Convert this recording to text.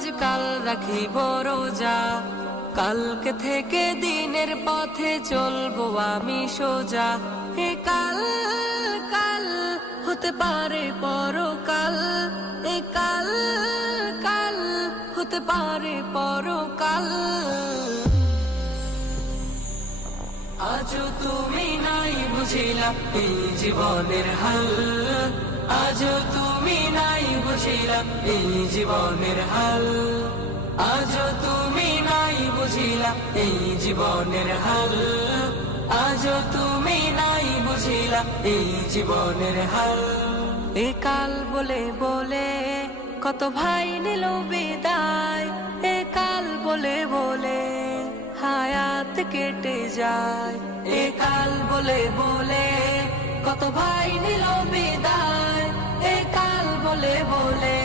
নামাজ কাল রাখিব রোজা, কালকে থেকে দিনের পথে চলবো আমি সোজা। হে কাল কাল হতে পারে পরকাল, এ কাল কাল হতে পারে পরকাল। আজও তুমি নাই বুঝিলা এই জীবনের হাল, আজও তুমি নাই বুঝিলা এই জীবনের হাল, আজও তুমি নাই বুঝিলা এই জীবনের হাল, আজও তুমি নাই বুঝিলা এই জীবনের হাল। এ কাল বলে বলে কত ভাই নিল বিদায়, এ কাল বলে বলে হায়াত কেটে যায়, এ কাল বলে বলে কত ভাই নিল বিদায়, এ কাল বলে বলে